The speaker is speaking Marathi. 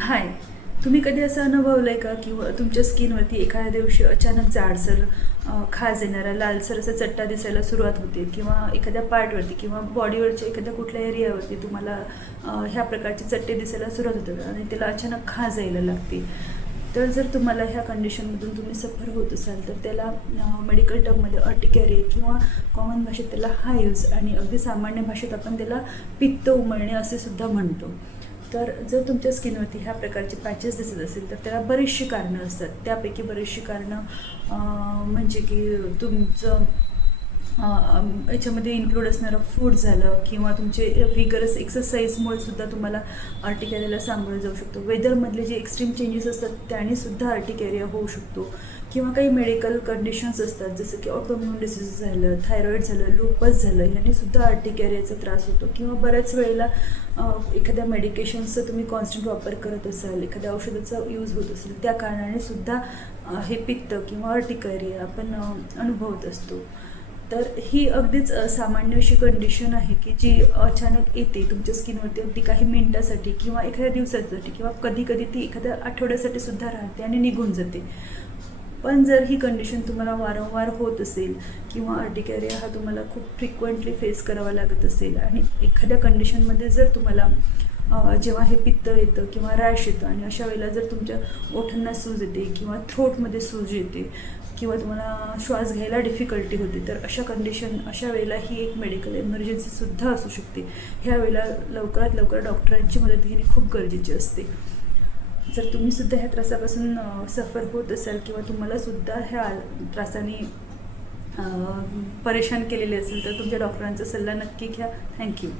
हाय. तुम्ही कधी असं अनुभवलंय का किंवा तुमच्या स्किनवरती एखाद्या दिवशी अचानक जाडसर खाज येणारा लालसर असा चट्टा दिसायला सुरुवात होते किंवा एखाद्या पार्टवरती किंवा बॉडीवरच्या एखाद्या कुठल्या एरियावरती तुम्हाला ह्या प्रकारचे चट्टे दिसायला सुरुवात होतात आणि त्याला अचानक खाज यायला लागते. तर जर तुम्हाला ह्या कंडिशनमधून तुम्ही सफर होत असाल तर त्याला मेडिकल टर्ममध्ये अर्टिकॅरिया किंवा कॉमन भाषेत त्याला हाईव्ज आणि अगदी सामान्य भाषेत आपण त्याला पित्त उमळणे असे सुद्धा म्हणतो. तर जर तुमच्या स्किनवरती ह्या प्रकारचे पॅचेस दिसत असेल तर त्याला बरीचशी कारणं असतात. त्यापैकी बरीचशी कारणं म्हणजे की तुमचं याच्यामध्ये इन्क्लूड असणारं फूड झालं किंवा तुमचे व्हिगरस एक्सरसाइजमुळे सुद्धा तुम्हाला अर्टिकॅरियाला सामोरं जाऊ शकतो. वेदरमधले जे एक्स्ट्रीम चेंजेस असतात त्यानेसुद्धा अर्टिकॅरिया होऊ शकतो किंवा काही मेडिकल कंडिशन्स असतात जसं की ऑटोइम्यून डिसीज झालं, थायरॉईड झालं, लूपस झालं, ह्यानेसुद्धा अर्टिकॅरियाचा त्रास होतो. किंवा बऱ्याच वेळेला एखाद्या मेडिकेशन्सचा तुम्ही कॉन्स्टंट वापर करत असाल, एखाद्या औषधाचा यूज होत असेल, त्या कारणाने सुद्धा हे पित्त किंवा अर्टिकॅरिया आपण अनुभवत असतो. तर ही अगदीच सामान्य अशी कंडिशन आहे की जी अचानक येते तुमच्या स्किनवरती अगदी काही मिनिटासाठी किंवा एखाद्या दिवसासाठी किंवा कधी कधी ती एखाद्या आठवड्यासाठी सुद्धा राहते आणि निघून जाते. पण जर ही कंडिशन तुम्हाला वारंवार होत असेल किंवा अर्टिकॅरिया हा तुम्हाला खूप फ्रिक्वेंटली फेस करावा लागत असेल आणि एखाद्या कंडिशनमध्ये जर तुम्हाला जेव्हा हे पित्त येतं किंवा रॅश येतं आणि अशा वेळेला जर तुमच्या ओठांना सूज येते किंवा थ्रोटमध्ये सूज येते किंवा तुम्हाला श्वास घ्यायला डिफिकल्टी होते तर अशा वेळेला ही एक मेडिकल इमर्जन्सीसुद्धा असू शकते. ह्या वेळेला लवकरात लवकर डॉक्टरांची मदत घेणे खूप गरजेचे असते. जर तुम्हीसुद्धा ह्या त्रासापासून सफर होत असाल किंवा तुम्हालासुद्धा ह्या त्रासाने परेशान केलेले असेल तर तुमच्या डॉक्टरांचा सल्ला नक्की घ्या. थँक्यू.